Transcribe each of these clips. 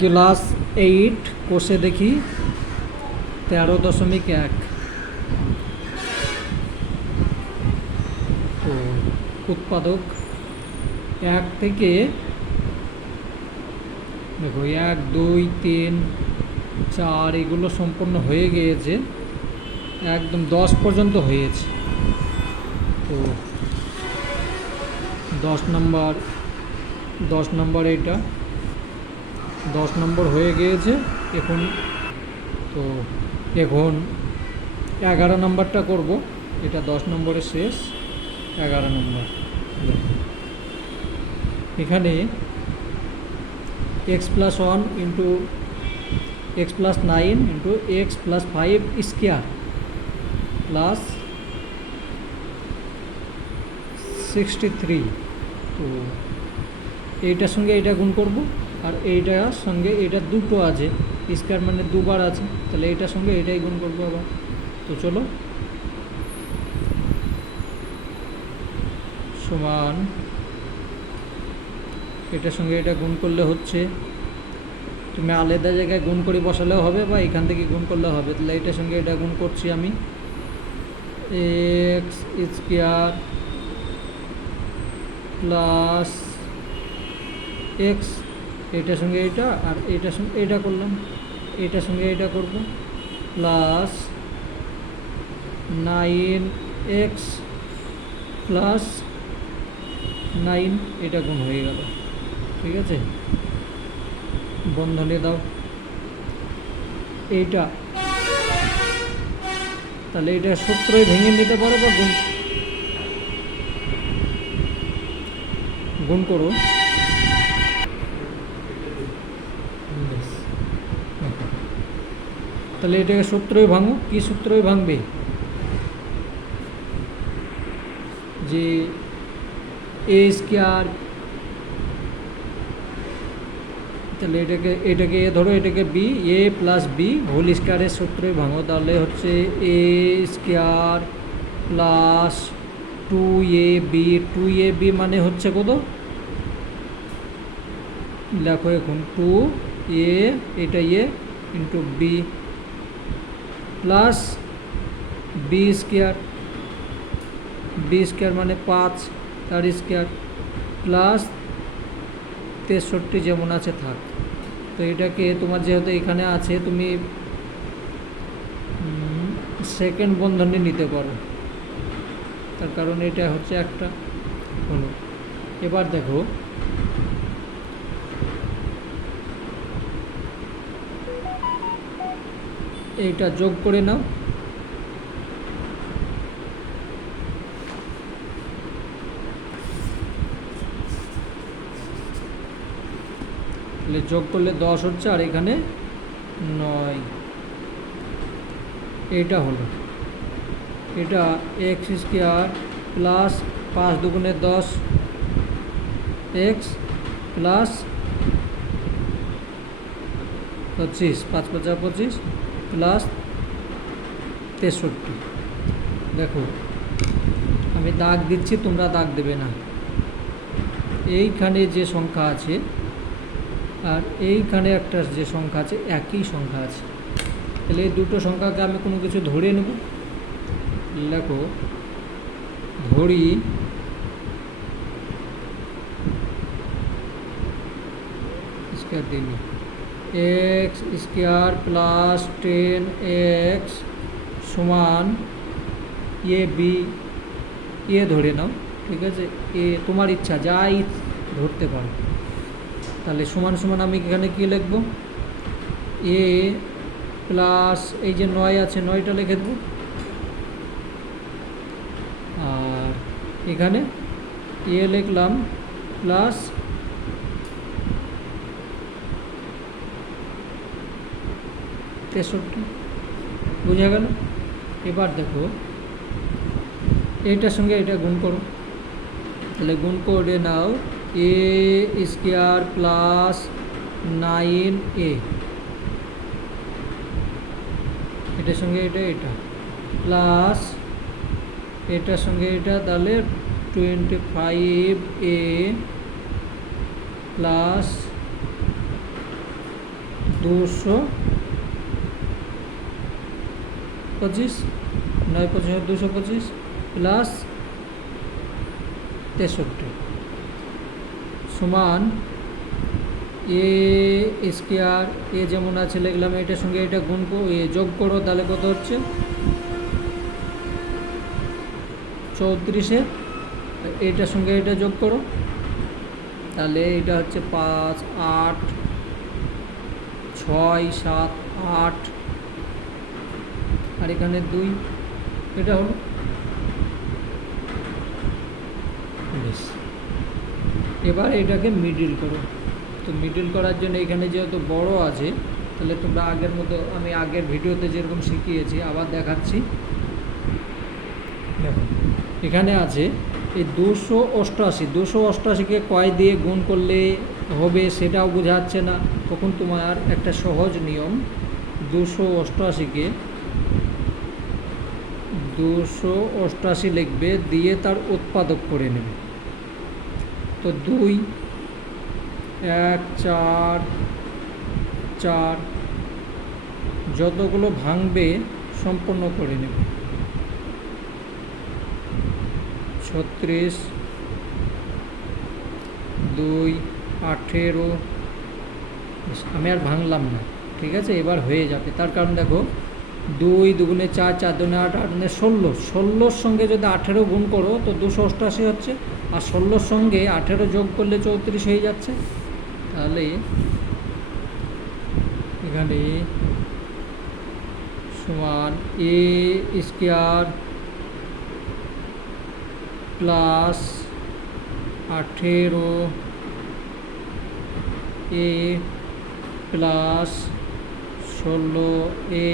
Class 8 কোষে দেখি 13.1। তো উৎপাদক 1 থেকে দেখো 1 2 3 4 এগুলো সম্পূর্ণ হয়ে গিয়েছে, একদম 10 পর্যন্ত হয়েছে। তো 10 নম্বর এটা 10 নম্বর হয়ে গিয়েছে এখন। তো এখন 11 নম্বরটা করব, এটা 10 নম্বরের শেষ। 11 নম্বর এখানে x+1 into x+9 into x+5 square plus 63। তো এইটার সঙ্গে এটা গুণ করব, আর এইটার সঙ্গে এটা দুটো আছে, স্কোয়ার মানে দুবার আছে, তাহলে এইটার সঙ্গে এটাই গুণ করবো আবার। তো চলো, সমান এটার সঙ্গে এটা গুণ করলে হচ্ছে, তুমি আলাদা জায়গায় গুণ করে বসালেও হবে বা এখান থেকে গুণ করলেও হবে। তাহলে এটার সঙ্গে এটা গুণ করছি আমি, এক্স স্কোয়ার প্লাস এক্স, এটার সঙ্গে এটা আর এটার সঙ্গে এটা করলাম, এটার সঙ্গে এটা করব, প্লাস 9x প্লাস 9, এটা গুণ হয়ে গেল। ঠিক আছে, বন্ধনী দাও এইটা, তাহলে এটা সূত্রই ভেঙে নিতে পারো বা গুণ করো। তাহলে এটাকে সূত্রই ভাঙো, কি সূত্রই ভাঙবে, যে এ স্কোয়ার, তাহলে এটাকে এ ধরো, এটাকে বি, এ প্লাস বি হোল স্কোয়ারের সূত্রই ভাঙো। তাহলে হচ্ছে এ স্কোয়ার প্লাস 2ab মানে হচ্ছে কত দেখো এখন, 2a এটা a into b plus b square মানে 5 তার স্কোয়ার প্লাস 63 যেমন আছে থাক। তো এটাকে তোমার যেহেতু এখানে আছে, তুমি সেকেন্ড বন্ধনী নিতে পারো, তার কারণ এটা হচ্ছে একটা হলো। এবার দেখো এইটা যোগ করে নাও, যোগ করলে 10 হচ্ছে, আর এখানে 9, এইটা হলো। এটা এক্স স্কোয়ার প্লাস 5 দুগুণে 10 এক্স প্লাস 25, 5 5 25 প্লাস 63। দেখো আমি দাগ দিচ্ছি, তোমরা দাগ দেবে না। এইখানে যে সংখ্যা আছে আর এইখানে একটা যে সংখ্যা আছে, একই সংখ্যা আছে, তাহলে এই দুটো সংখ্যাকে আমি কোনো কিছু ধরে নেব। দেখো ধরি স্কোয়ার দিলি এক্স স্কোয়ার প্লাস 10x সমান এ বি, এ ধরে নাও, ঠিক আছে, এ তোমার ইচ্ছা যাই ধরতে পারো। তাহলে সমান সমান আমি এখানে কী লিখব, এ প্লাস এই যে 9 আছে 9টা লিখে দেবো, আর এখানে এ লিখলাম প্লাস 63, বুঝা গেল। এবার দেখো এইটার সঙ্গে এটা গুণ করো, তাহলে গুণ করে নাও এ স্কোয়ার প্লাস 9a, এটার সঙ্গে এটা প্লাস এটার সঙ্গে এটা, তাহলে 25a প্লাস 225, 9 25 225 প্লাস 63 সমান এ স্কোয়ার, এ যেমন আছে লিখলাম, এটার সঙ্গে এটা গুণ যোগ করো, তাহলে কত হচ্ছে 34, এটার সঙ্গে এটা যোগ করো, তাহলে এটা হচ্ছে 5 8 6 7 8 আর এখানে 2, এটা হলো বেশ। এবার এটাকে মিডিল করো। তো মিডিল করার জন্য এখানে যেহেতু বড় আছে, তাহলে তোমরা আগের মতো, আমি আগের ভিডিওতে যেরকম শিখিয়েছি আবার দেখাচ্ছি। দেখো এখানে আছে এই 288কে কয় দিয়ে গুণ করলে হবে সেটাও বোঝাচ্ছে না, তখন তোমার একটা সহজ নিয়ম, 288কে 288 লিখবে, দিয়ে তার উৎপাদক করে নেবে। তো 2 1 4 4 যতগুলো ভাঙবে সম্পূর্ণ করে নেবে। 36 2 18, আমি আর ভাঙলাম না, ঠিক আছে, এবার হয়ে যাবে। তার কারণ দেখো 2 2 4 4 2 8 8 16, 16 সঙ্গে যদি 18 গুণ করো তো 288 হচ্ছে, আর 16 সঙ্গে 18 যোগ করলে 34 হয়ে যাচ্ছে। তাহলে এখানে সমান a square plus 18 A plus 16 A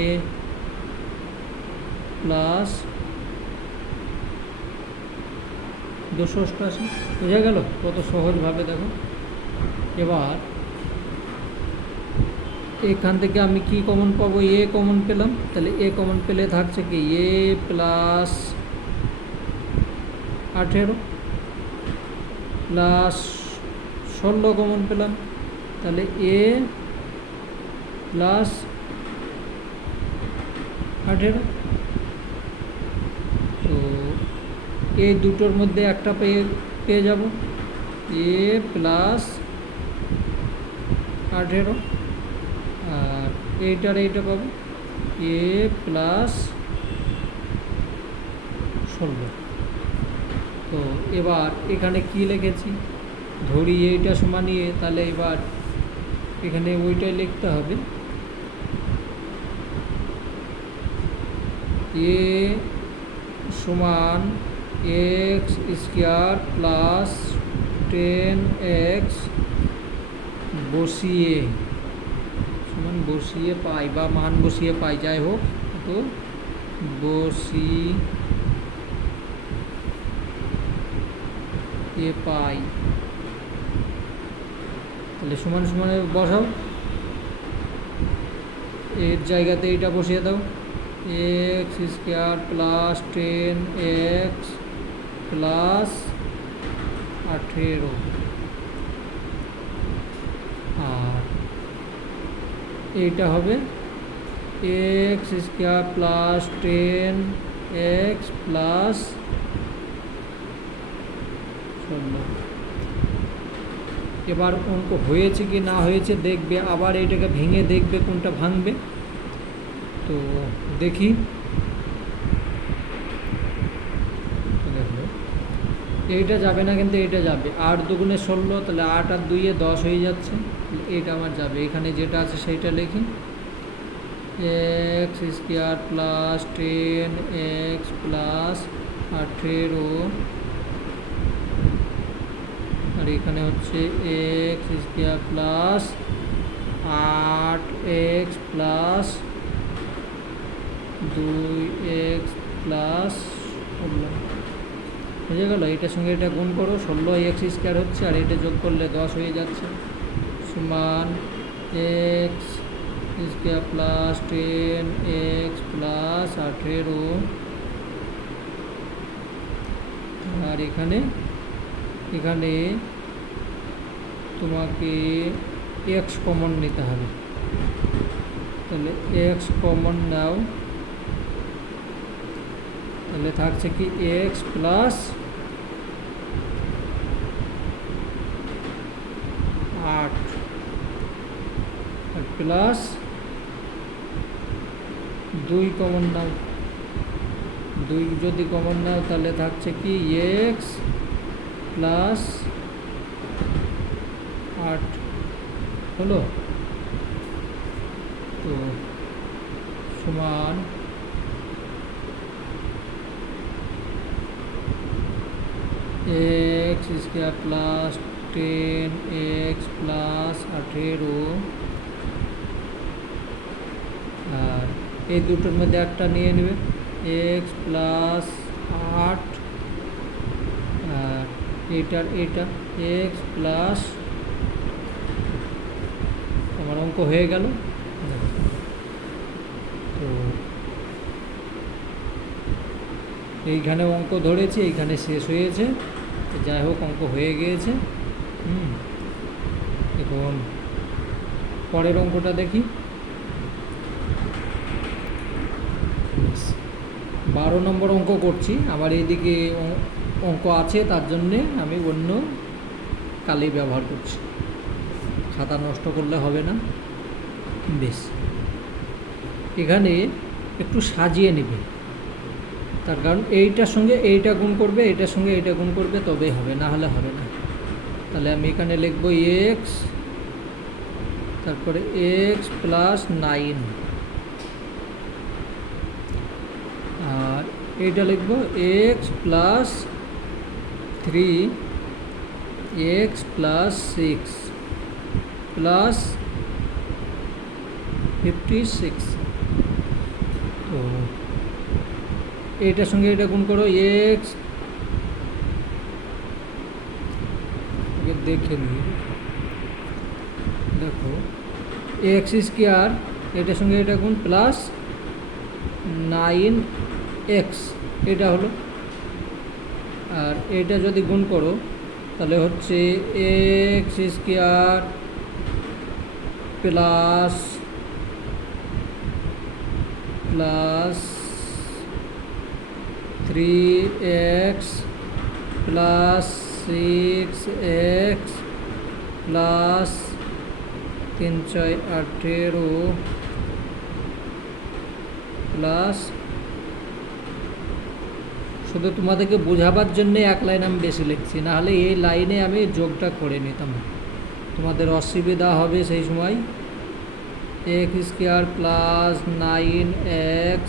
plus 288, বোঝা গেল কত সহজভাবে। দেখো এবার এখান থেকে আমি কি কমন পাবো, এ কমন পেলাম, তাহলে এ কমন পেলে থাকছে কি এ প্লাস 18 প্লাস 16 কমন পেলাম, তাহলে এ প্লাস 18। তো এই দুটোর মধ্যে একটা পেয়ে যাব, এ প্লাস 18, আর এইটা পাবো এ প্লাস 16। তো এবার এখানে কি লিখেছি, ধরি এইটা সমান এ, তাহলে এবার এখানে ওইটাই লিখতে হবে, এ সমান এক্স স্কোয়ার প্লাস 10x বসিয়ে সমান বসিয়ে পাই বা মান বসিয়ে পাই, যাই হোক, তো বসিয়ে পাই, তাহলে সমান সমানে বসাও, এর জায়গাতে এটা বসিয়ে দাও, x square plus 10x plus 18, আর এইটা হবে x square plus 10x plus 16। এবার অঙ্ক হয়েছে কি না হয়েছে দেখবে, আবার এইটাকে ভেঙে দেখবে কোনটা ভাঙবে। তো দেখি, দেখো এইটা যাবে না, কিন্তু এইটা যাবে, 8 2 16, তাহলে 8 আর 2 10 হয়ে যাচ্ছে, এইটা আমার যাবে। এখানে যেটা আছে সেইটা লিখি, x square plus 10x plus 18, আর এখানে হচ্ছে x square plus 8x plus 2x plus 16, বুঝে গেল। এটার সঙ্গে এটা গুণ করো, 16x স্কোয়ার হচ্ছে, আর এটা যোগ করলে 10 হয়ে যাচ্ছে, সমান x square plus 10x plus 18, আর এখানে তোমাকে x কমন নিতে হবে, তাহলে এক্স কমন নাও, তাহলে থাকছে কি এক্স প্লাস 8 আর প্লাস 2 কমন নাও, 2 যদি কমন নাও তাহলে থাকছে কি এক্স প্লাস 8 হলো। তো সমান x square plus 10 x plus 18 আর এই দুটোর মধ্যে একটা নিয়ে নেবে एक्स প্লাস 8 আর এটা एक्स প্লাস, আমার অঙ্ক হয়ে গেল। তো এইখানে অঙ্ক ধরেছি, এইখানে শেষ হয়েছে। যাই হোক, অঙ্ক হয়ে গিয়েছে। এখন পরের অঙ্কটা দেখি। 12 নম্বর অঙ্ক করছি। আমার এইদিকে অঙ্ক আছে, তার জন্যে আমি অন্য কালি ব্যবহার করছি, খাতা নষ্ট করলে হবে না। বেশ, এখানে একটু সাজিয়ে নেবে, তার কারণ এইটার সঙ্গে এইটা গুণ করবে, এইটার সঙ্গে এইটা গুণ করবে, তবেই হবে, না হলে হবে না। তাহলে আমি এখানে লিখব এক্স, তারপরে এক্স প্লাস 9 আর এইটা লিখব x plus 3 x plus 6 plus 56। তো এইটার সঙ্গে এটা গুণ করো এক্স, দেখে নিই, দেখো এক্স স্কোয়ার, এটার সঙ্গে এটা গুণ প্লাস 9x, এটা হলো। আর এটা যদি গুণ করো তাহলে হচ্ছে x square plus 3x plus 6x plus 3 6 18 plus, শুধু তোমাদেরকে বোঝাবার জন্যে এক লাইন আমি বেশি লিখছি, নাহলে এই লাইনে আমি যোগটা করে নিতাম, তোমাদের অসুবিধা হবে সেই সময়। এক্স স্কোয়ার প্লাস 9x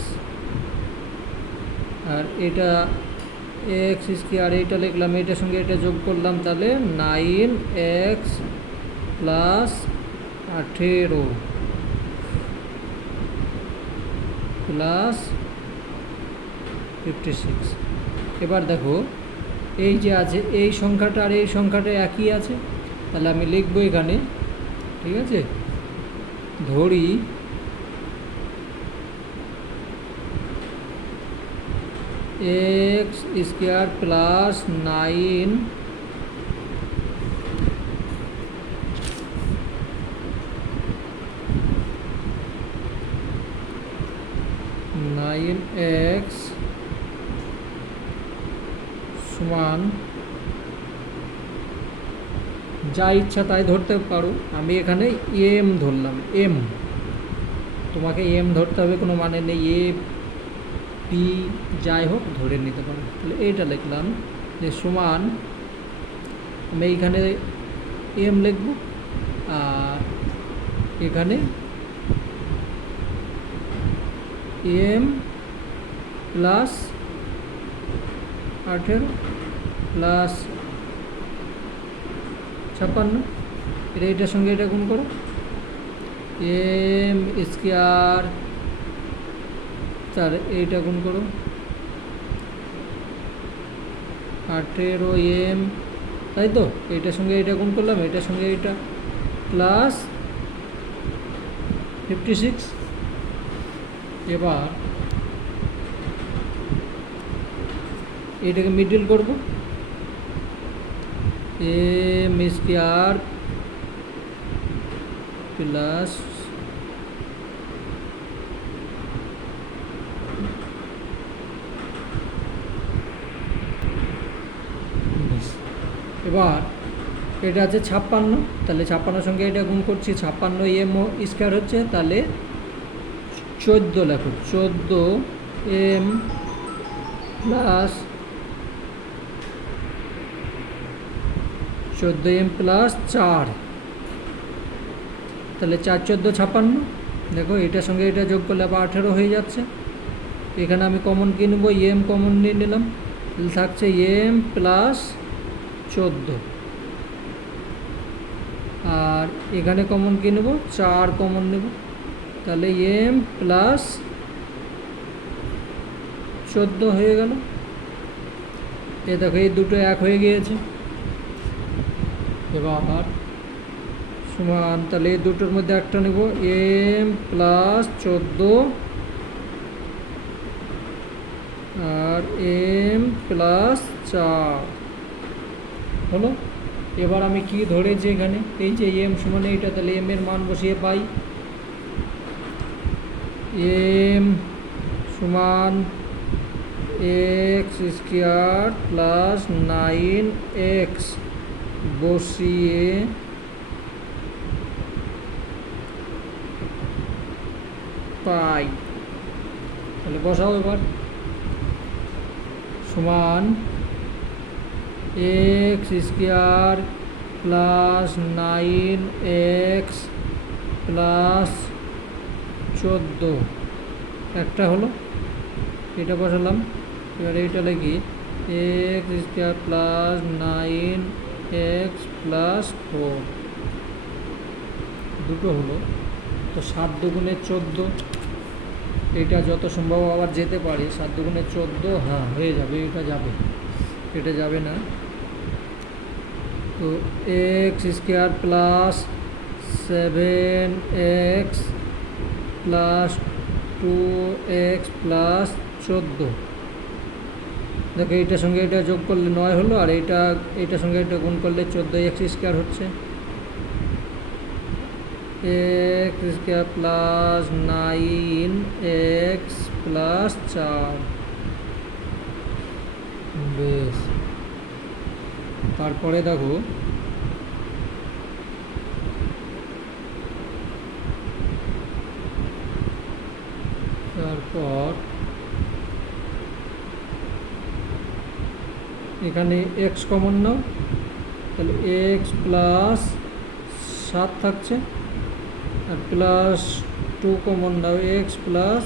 আর এটা এক্স স্কোয়ার, এইটা লিখলাম, এইটার সঙ্গে এটা যোগ করলাম, তাহলে 9x প্লাস 18 প্লাস 56। এবার দেখো এই যে আছে এই সংখ্যাটা আর এই সংখ্যাটা একই আছে, তাহলে আমি লিখবো এখানে, ঠিক আছে, ধরি এক্স স্কোয়ার প্লাস 9x সমান, যা ইচ্ছা তাই ধরতে পারো, আমি এখানে এম ধরলাম, এম, তোমাকে এম ধরতে হবে কোনো মানে নেই, এ পি যাই হোক ধরে নিতে পারো। তাহলে এইটা লিখলাম যে সমান, আমি এইখানে এম লিখব আর এখানে এম প্লাস 18 প্লাস 56, এইটার সঙ্গে এটা গুণ করো, এম স্কোয়ার, তার এইটা গুণ করো 18 এম, তাই তো, এইটার সঙ্গে এটা গুণ করলাম, এইটার সঙ্গে এটা প্লাস 56। এবার এটাকে মিডল করব, এম স্কোয়ার প্লাস এবার এটা আছে 56, তাহলে 56 সঙ্গে এটা গুণ করছি, 56 এম স্কোয়ার হচ্ছে, তাহলে 14 লেখো, 14 এম প্লাস 4, তাহলে 4 14 56। দেখো এটার সঙ্গে এটা যোগ করলে আবার 18 হয়ে যাচ্ছে। এখানে আমি কমন কি নেব, এম কমন নিয়ে নিলাম, তাহলে থাকছে এম প্লাস 14, আর এখানে কমন কি নেব, 4 কমন নেব, তাহলে এম প্লাস 14 হয়ে গেল। এ দেখো এই দুটো এক হয়ে গিয়েছে। এবার সমান, তাহলে এই দুটোর মধ্যে একটা নেব, এম প্লাস 14 আর এম প্লাস 4 হলো। এবার আমি কি ধরেছি এখানে, এই যে এম সমান এইটা, তাহলে এম এর মান বসিয়ে পাই এম সমান এক্স স্কোয়ার প্লাস 9x বসিয়ে পাই। তাহলে বসাও এবার, সমান x square plus 9x plus 14 একটা হলো, এটা বসালাম। এবার এইটা লিখি x square plus 9x plus 4, দুটো হলো। তো 7 দুগুণে 14, এটা যত সম্ভব আবার যেতে পারে, 7 দুগুণে 14, হ্যাঁ হয়ে যাবে, এটা যাবে না। তো x square plus 7x plus 2x plus 14, দেখো এইটার সঙ্গে এটা যোগ করলে 9 হলো, আর এইটার সঙ্গে এটা গুণ করলে 14x স্কোয়ার হচ্ছে, x square plus 9x plus 4। বেশ, তারপরে দেখো তারপর এখানে এক্স কমন নাও, তাহলে এক্স প্লাস 7 থাকছে, আর প্লাস 2 কমন নাও, এক্স প্লাস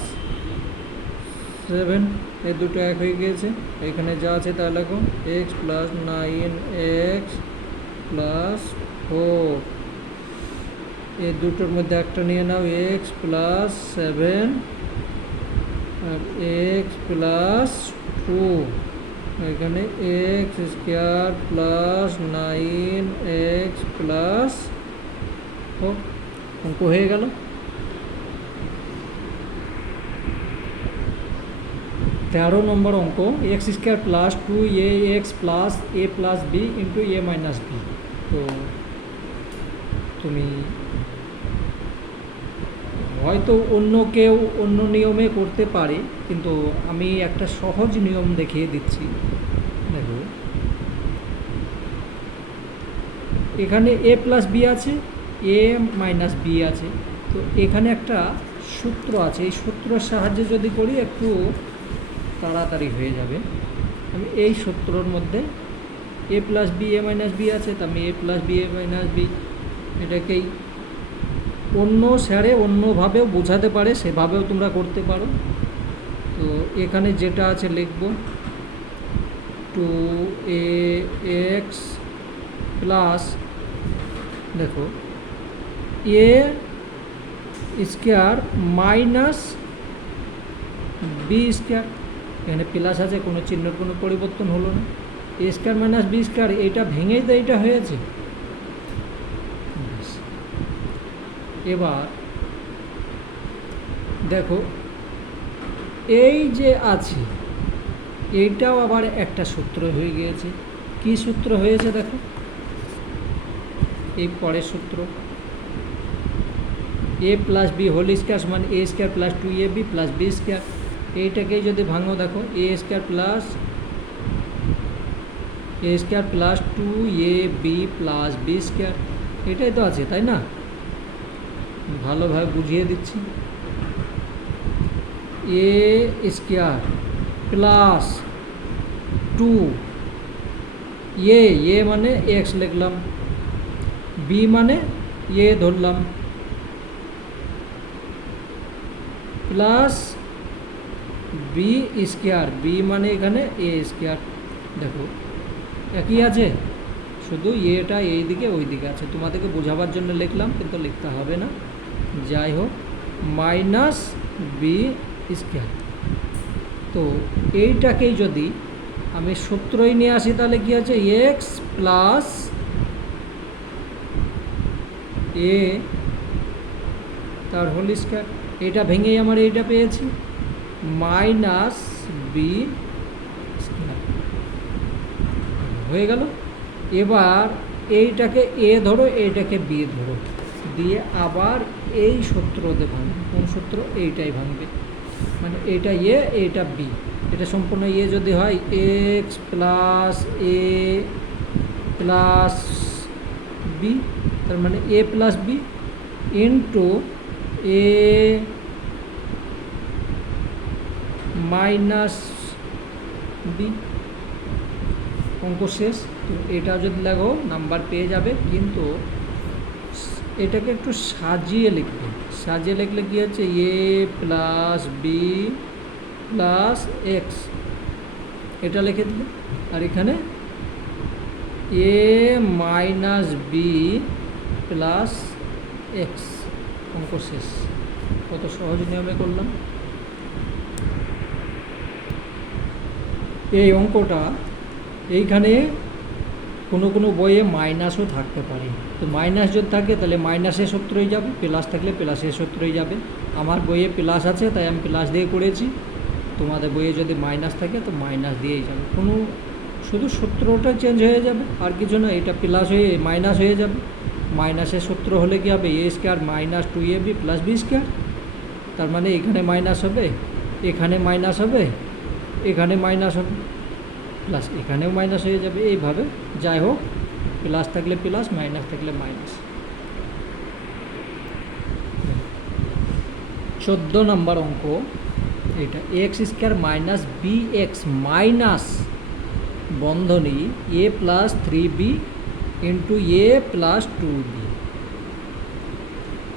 7, এই দুটো এক হয়ে গিয়েছে। এখানে যা আছে তা লেখো, এক্স প্লাস 9x প্লাস 4, এই দুটোর মধ্যে একটা নিয়ে নাও, এক্স প্লাস 7 আর এক্স প্লাস 2, এখানে x square plus 9x plus, অঙ্ক হয়ে গেল। তেরো নম্বর অঙ্ক, x square plus 2ax plus a plus B into a minus B. তো তুমি হয়তো অন্য কেউ অন্য নিয়মে করতে পারে, কিন্তু আমি একটা সহজ নিয়ম দেখিয়ে দিচ্ছি। দেখো এখানে a প্লাস বি আছে, a মাইনাস বি আছে, তো এখানে একটা সূত্র আছে, এই সূত্রের সাহায্যে যদি করি একটু তাড়াতাড়ি হয়ে যাবে। আমি এই সূত্রর মধ্যে a plus B a minus B আছে, তো আমি a plus B a minus B, এটাকেই অন্য স্যারে অন্যভাবেও বোঝাতে পারে, সেভাবেও তোমরা করতে পারো। তো এখানে যেটা আছে লিখব 2ax প্লাস, দেখো a square minus B square, এখানে প্লাস আছে, কোনো চিহ্নের কোনো পরিবর্তন হলো না, এ স্কোয়ার মাইনাস বি স্কোয়ার, এইটা ভেঙেই তো এইটা হয়েছে। এবার দেখো এই যে আছে এইটাও আবার একটা সূত্র হয়ে গিয়েছে। কি সূত্র হয়েছে দেখো, এই পরের সূত্র, a plus b whole square সমান a square plus 2ab plus b square, এইটাকেই যদি ভাঙো দেখো a square plus a square plus 2ab plus b square, এটাই তো আছে তাই না? ভালোভাবে বুঝিয়ে দিচ্ছি। এ স্কোয়ার প্লাস 2 এ মানে এক্স লিখলাম, বি মানে এ ধরলাম, প্লাস বি স্কোয়ার, বি মানে এখানে এ স্কোয়ার। দেখো একই আছে, শুধু এটা এই দিকে ওই দিকে আছে, তোমাদেরকে বোঝাবার জন্য লিখলাম, কিন্তু লিখতে হবে না। যাই হোক, মাইনাস বি স্কোয়ার। তো এইটাকেই যদি আমি সূত্রই নিয়ে আসি তাহলে কি আছে, এক্স প্লাস এ তার হোল স্কোয়ার, এটা ভেঙেই আমার এইটা পেয়েছি, মাইনাস বি স্কোয়ার হয়ে গেল। এবার এইটাকে এ ধরো, এইটাকে বি ধরো, দিয়ে আবার এই সূত্রতে ভাঙবে। কোন সূত্র? এইটাই ভাঙবে, মানে এইটা এ এইটা বি, এটা সম্পূর্ণ এ যদি হয় এক্স প্লাস এ প্লাস বি, তার মানে এ প্লাস বি ইন্টু এ মাইনাস বি, অঙ্ক শেষ। তো এটা যদি লাগো নাম্বার পেয়ে যাবে, কিন্তু এটাকে একটু সাজিয়ে লিখবে। সাজিয়ে লিখলে কী হচ্ছে, এ প্লাস বি প্লাস এক্স, এটা লিখে দিলে, আর এখানে এ মাইনাস বি প্লাস এক্স, অঙ্ক শেষ। কত সহজ নিয়মে করলাম। এই অঙ্কটা এইখানে কোনো কোনো বইয়ে মাইনাসও থাকতে পারে, তো মাইনাস যদি থাকে তাহলে মাইনাসের সূত্রই যাবে, প্লাস থাকলে প্লাসের সূত্রই যাবে। আমার বইয়ে প্লাস আছে তাই আমি প্লাস দিয়ে করেছি, তোমাদের বইয়ে যদি মাইনাস থাকে তো মাইনাস দিয়েই যাবে, কোনো শুধু সূত্রটা চেঞ্জ হয়ে যাবে আর কিছু না, এটা প্লাস হয়ে মাইনাস হয়ে যাবে। মাইনাসের সূত্র হলে কি হবে, a square minus 2ab plus b square, তার মানে এখানে মাইনাস হবে, এখানে মাইনাস হবে, এখানে মাইনাস হবে, প্লাস এখানেও মাইনাস হয়ে যাবে, এইভাবে। যাই হোক, প্লাস থাকলে প্লাস, মাইনাস থাকলে মাইনাস। 14 নম্বর অঙ্ক এটা, x square minus B x minus বন্ধনী A plus 3b into A plus 2b।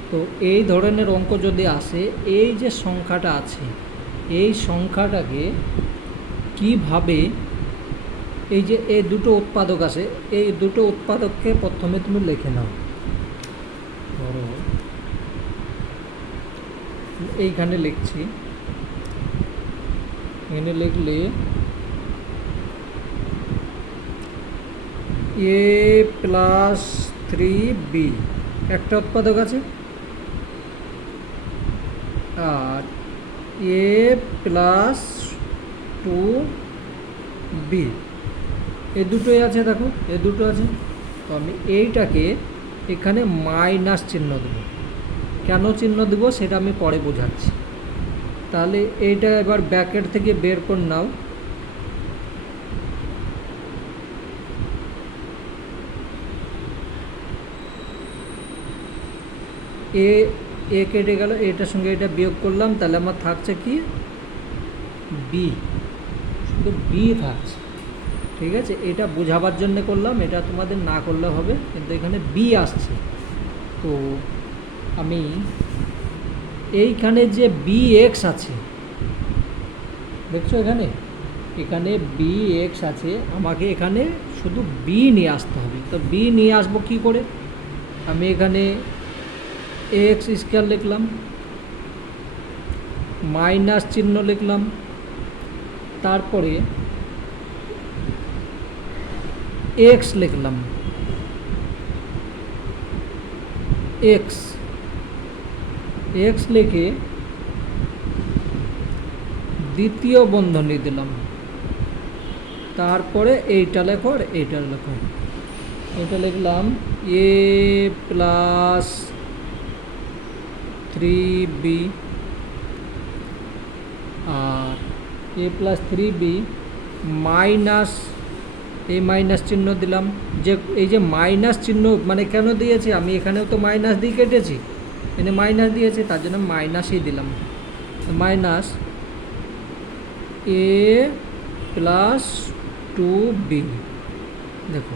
তো এই ধরনের অঙ্ক যদি আসে, এই যে সংখ্যাটা আছে, এই সংখ্যাটাকে কিভাবে, এই যে এই দুটো উৎপাদক আছে, এই দুটো উৎপাদককে প্রথমে তুমি লিখে নাও। ধরো এইখানে লিখছি, এখানে লিখলে এ প্লাস 3b একটা উৎপাদক আছে, আর এ প্লাস 2b এই দুটোই আছে, দেখো এই দুটো আছে। তো আমি এইটাকে এখানে মাইনাস চিহ্ন দেবো। কেন চিহ্ন দেব সেটা আমি পরে বোঝাচ্ছি। তাহলে এইটা এবার ব্র্যাকেট থেকে বের করে নাও, এ কেটে গেল, এটার সঙ্গে এটা বিয়োগ করলাম, তাহলে আমার থাকছে কি, বি, শুধু বি থাকছে। ঠিক আছে, এটা বোঝাবার জন্য করলাম, এটা তোমাদের না করলে হবে, কিন্তু এখানে বি আসছে। তো আমি এইখানে যে বি এক্স আছে, দেখছো এখানে, এখানে বি এক্স আছে, আমাকে এখানে শুধু বি নিয়ে আসতে হবে। তো বি নিয়ে আসবো কী করে, আমি এখানে এক্স স্কোয়ার লিখলাম, মাইনাস চিহ্ন লিখলাম, তারপরে এক্স লিখলাম, এক্স এক্স লিখে দ্বিতীয় বন্ধনী দিলাম, তারপরে এইটা লেখো আর এইটা লেখো, এটা লিখলাম এ প্লাস 3b আর এ প্লাস 3b মাইনাস এই মাইনাস চিহ্ন দিলাম, যে এই যে মাইনাস চিহ্ন মানে কেন দিয়েছি আমি, এখানেও তো মাইনাস দিয়ে কেটেছি, এখানে মাইনাস দিয়েছি, তার জন্য মাইনাসই দিলাম। মাইনাস এ প্লাস 2b, দেখো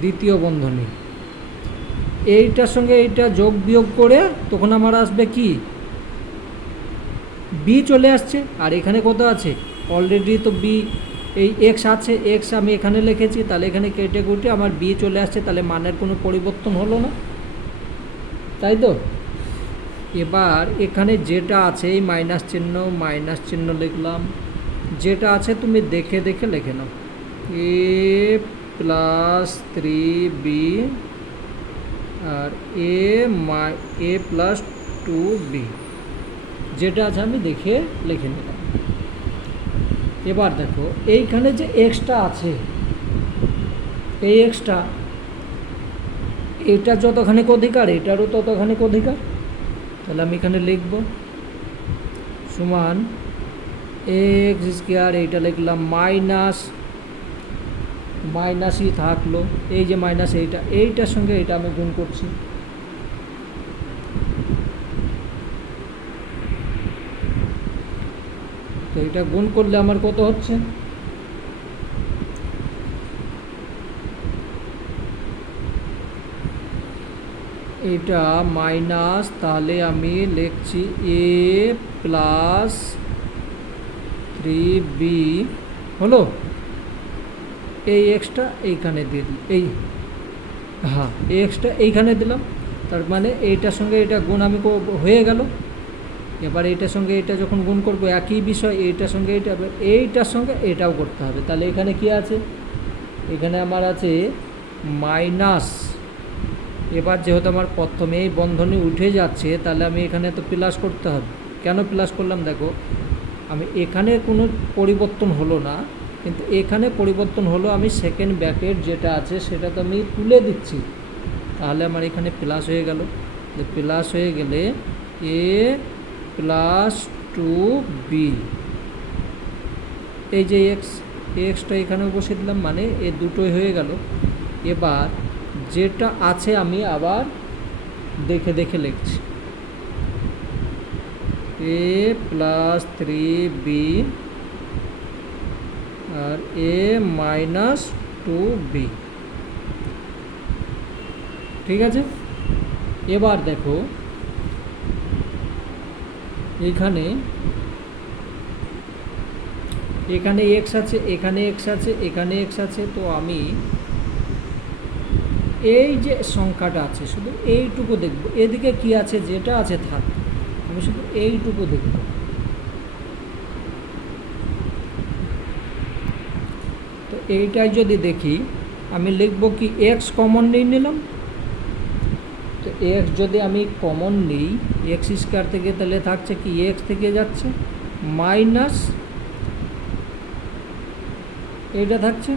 দ্বিতীয় বন্ধনী, এইটার সঙ্গে এইটা যোগ বিয়োগ করে তখন আমার আসবে কি, বি চলে আসছে। আর এখানে কত আছে, অলরেডি তো বি, এই এক্স আছে, এক্স আমি এখানে লিখেছি, তাহলে এখানে কেটে কুটে আমার বি চলে আসছে, তাহলে মানের কোনো পরিবর্তন হলো না, তাই তো। এবার এখানে যেটা আছে এই মাইনাস চিহ্ন লিখলাম, যেটা আছে তুমি দেখে দেখে লিখে নাও, এ প্লাস 3b আর এ প্লাস 2b, যেটা আছে আমি দেখে লিখে নিলাম। এবার দেখো এইখানে যে এক্সটা আছে, এই এক্সটা, এটা যতখানিক অধিকার এটারও ততখানিক অধিকার, তাহলে আমি এখানে লিখব সমান এক্স স্কোয়ার, এইটা লিখলাম মাইনাসই থাকলো, এই যে মাইনাস এইটার সঙ্গে এটা আমি গুণ করছি, তো এটা গুণ করলে আমার কত হচ্ছে, এটা মাইনাস, তাহলে আমি লিখছি এ প্লাস 3b হলো, এই এক্সটা এইখানে দিয়ে দিই, এই হ্যাঁ এই এক্সটা এইখানে দিলাম, তার মানে এইটার সঙ্গে এটা গুণ আমি হয়ে গেল। এবার এইটার সঙ্গে এটা যখন গুণ করব একই বিষয়, এইটার সঙ্গে এইটার সঙ্গে এটাও করতে হবে, তাহলে এখানে কি আছে, এখানে আমার আছে মাইনাস। এবার যেহেতু আমার প্রথমে এই বন্ধনী উঠে যাচ্ছে, তাহলে আমি এখানে তো প্লাস করতে হবে। কেন প্লাস করলাম, দেখো আমি এখানে কোনো পরিবর্তন হলো না, কিন্তু এখানে পরিবর্তন হলো, আমি সেকেন্ড ব্র্যাকেট যেটা আছে সেটা তো আমি তুলে দিচ্ছি, তাহলে আমার এখানে প্লাস হয়ে গেল। প্লাস হয়ে গেলে এ প্লাস 2b, এই যে এক্সটা এখানেও বসে দিলাম, মানে এ দুটোই হয়ে গেল। এবার যেটা আছে আমি আবার দেখে দেখে লিখছি, এ প্লাস 3b আর এ মাইনাস 2b, ঠিক আছে। এবার দেখো এখানে এক্স আছে, এখানে এক্স আছে, এখানে এক্স আছে, তো আমি এই যে সংখ্যাটা আছে শুধু এইটুকু দেখব, এদিকে কি আছে যেটা আছে থাক, আমি শুধু এইটুকু দেখব। তো এইটাই যদি দেখি আমি লিখব কি, এক্স কমন নিয়ে নিলাম, তো এক্স যদি আমি কমন নিই এক্স স্কোয়ার থেকে, তাহলে থাকছে কি, এক্স থেকে যাচ্ছে মাইনাস, এইটা থাকছে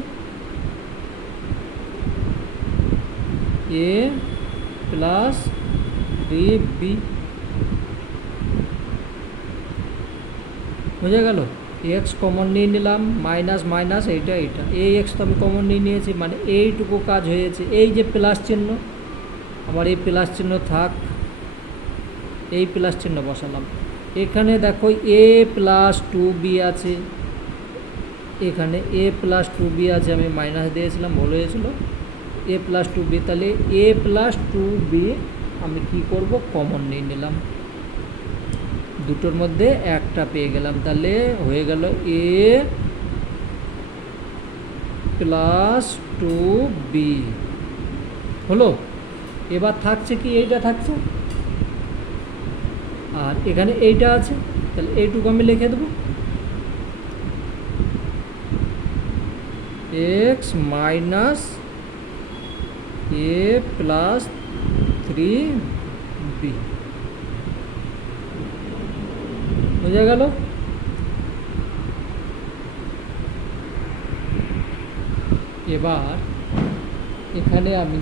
এ প্লাস 3b, বুঝে গেল। এক্স কমন নিয়ে নিলাম, মাইনাস এইটা এই এক্স তো আমি কমন নিয়ে নিয়েছি, মানে এইটুকু কাজ হয়েছে। এই যে প্লাস চিহ্ন, আমার এই প্লাস চিহ্ন থাক, এই প্লাস চিহ্ন বসালাম। এখানে দেখো এ প্লাস 2b আছে, এখানে এ প্লাস 2b আছে, আমি মাইনাস দিয়েছিলাম ভুল হয়েছিল, এ প্লাস 2b, তাহলে এ প্লাস 2b আমি কি করব, কমন নিয়ে নিলাম, দুটোর মধ্যে একটা পেয়ে গেলাম, তাহলে হয়ে গেল এ প্লাস 2b হলো। এবার থাকছে কি, এইটা থাকছে, আর এখানে এইটা আছে, তাহলে এইটুকু আমি লিখে দেবো, এক্স মাইনাস এ প্লাস 3b, বুঝে গেল। এবার এখানে আমি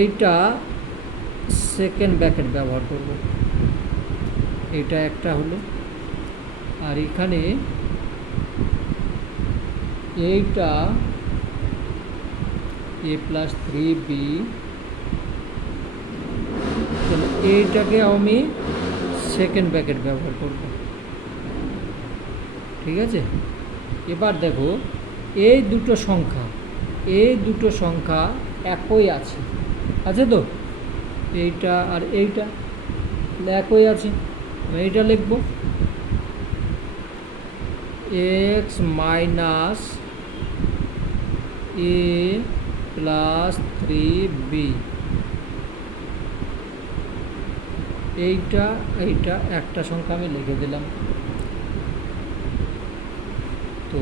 এইটা সেকেন্ড ব্র্যাকেট ব্যবহার করব, এটা একটা হলো, আর এখানে এইটা a প্লাস 3b, তাহলে এইটাকে আমি সেকেন্ড ব্র্যাকেট ব্যবহার করব। ঠিক আছে, এবার দেখো এই দুটো সংখ্যা একই আছে, আছে তো, এইটা আর এইটা একই আছে। এইটা লিখব এক্স মাইনাস এ প্লাস 3b, এইটা একটা সংখ্যা আমি লিখে দিলাম। তো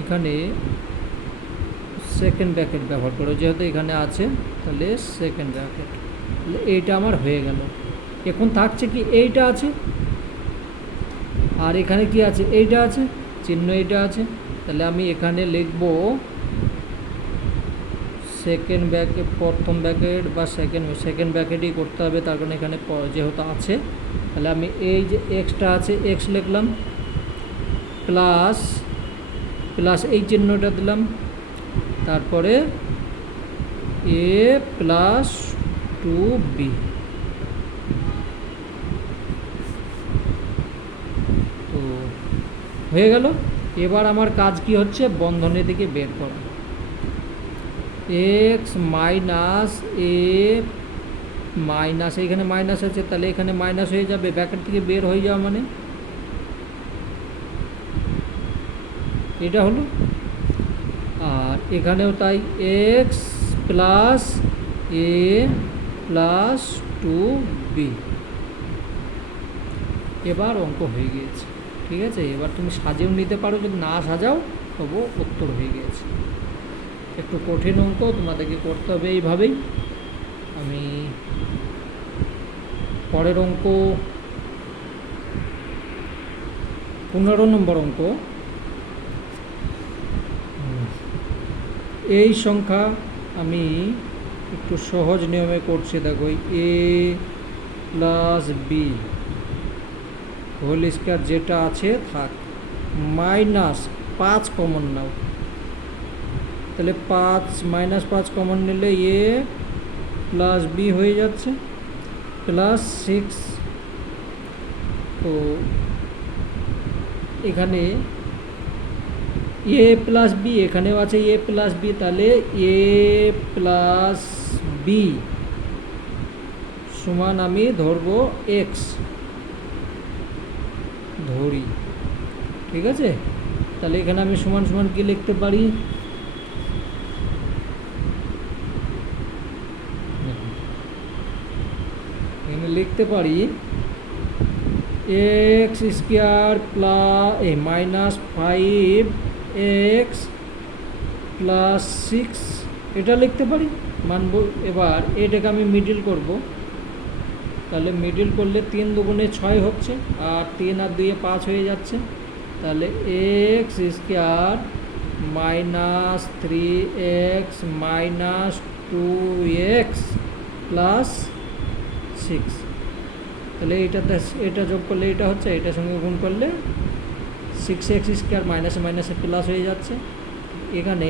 এখানে সেকেন্ড ব্র্যাকেট ব্যবহার করো, যেহেতু এখানে আছে তাহলে সেকেন্ড ব্র্যাকেট, তাহলে এইটা আমার হয়ে গেল। এখন থাকছে কি, এইটা আছে আর এখানে কি আছে, এইটা আছে, চিহ্ন এইটা আছে, তাহলে আমি এখানে লিখব সেকেন্ড ব্র্যাকেট, প্রথম ব্র্যাকেট বা সেকেন্ড ব্র্যাকেটই করতে হবে, তার কারণে এখানে যেহেতু আছে, তাহলে আমি এই যে এক্সটা আছে এক্স লিখলাম, প্লাস এই চিহ্নটা দিলাম, তারপরে এ প্লাস 2b, তো হয়ে গেল। এবার আমার কাজ কি হচ্ছে, বন্ধনী থেকে বের করা। এক্স মাইনাস এ মাইনাস, এইখানে মাইনাস আছে তাহলে এখানে মাইনাস হয়ে যাবে, ব্র্যাকেট থেকে বের হয়ে যাওয়া মানে এটা হলো। আর এখানেও তাই, এক্স প্লাস এ প্লাস 2b, এবার অঙ্ক হয়ে গিয়েছে। ঠিক আছে, এবার তুমি সাজিয়েও নিতে পারো, যদি না সাজাও তবু উত্তর হয়ে গিয়েছে। একটু কঠিন অঙ্ক, তোমাদেরকে করতে হবে এইভাবেই। আমি পরের অঙ্ক 15 নম্বর অঙ্ক। এই সংখ্যা আমি একটু সহজ নিয়মে করছি, দেখো এ প্লাস বি হোল স্কয়ার যেটা আছে থাক, মাইনাস 5 কমন নাও, তাহলে 5 মাইনাস 5 কমন নিলে এ প্লাস বি হয়ে যাচ্ছে, প্লাস 6। তো এখানে এ প্লাস বি, এখানেও আছে এ প্লাস বি, তাহলে এ প্লাস বি সমান আমি ধরবো এক্স ধরি। ঠিক আছে, তাহলে এখানে আমি সমান সমান কি লিখতে পারি, এখানে লিখতে পারি x square plus minus 5 x plus 6, এটা লিখতে পারি, মানব। এবার এটাকে আমি মিডিল করব, তাহলে মিডিল করলে 3 দুগুণে 6 হচ্ছে, আর 3 আর 2 5 হয়ে যাচ্ছে, তাহলে x square minus 3x minus 2x plus 6, তাহলে এটা যোগ করলে এটা হচ্ছে, এটার সঙ্গে গুণ করলে 6x স্কোয়ার মাইনাসে মাইনাসে প্লাস হয়ে যাচ্ছে। এখানে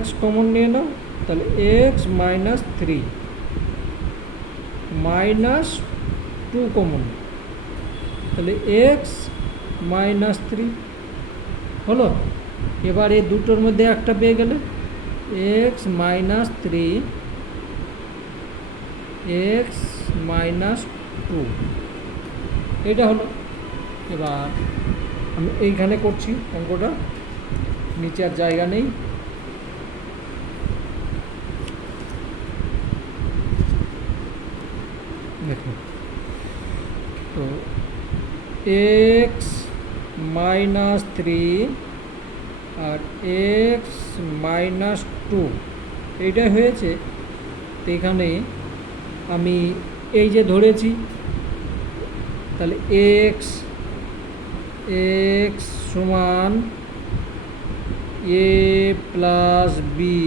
x কমন নিয়ে নাও, তাহলে x মাইনাস 3 মাইনাস 2 কমন, তাহলে x মাইনাস 3 হলো। এবার এই দুটোর মধ্যে একটা পেয়ে গেলে x মাইনাস 3 x মাইনাস 2, এটা হলো। এবার আমি এইখানে করছি অঙ্কটা, নিচে আর জায়গা নেই। দেখুন, তো এক্স মাইনাস 3 আর এক্স মাইনাস 2 এইটাই হয়েছে। তো এখানে আমি এই যে ধরেছি, তাহলে এক্স সমান এ প্লাস বি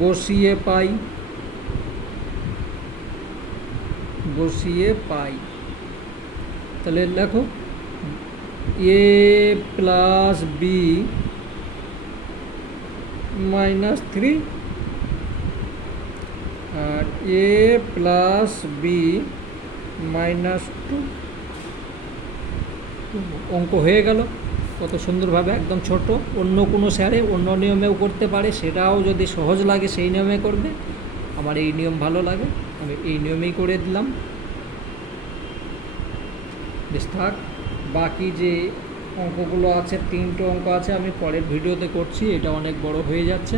বসিয়ে পাই, বসিয়ে পাই। তাহলে লেখো এ প্লাস বি -3 আর এ প্লাস বি -2। অঙ্ক হয়ে গেল কত সুন্দরভাবে, একদম ছোট। অন্য কোনো স্যারে অন্য নিয়মেও করতে পারে, সেটাও যদি সহজ লাগে সেই নিয়মে করবে। আমার এই নিয়ম ভালো লাগে, আমি এই নিয়মেই করে দিলাম। বেশ থাক, বাকি যে অঙ্কগুলো আছে 3টে অঙ্ক আছে আমি পরের ভিডিওতে করছি, এটা অনেক বড় হয়ে যাচ্ছে।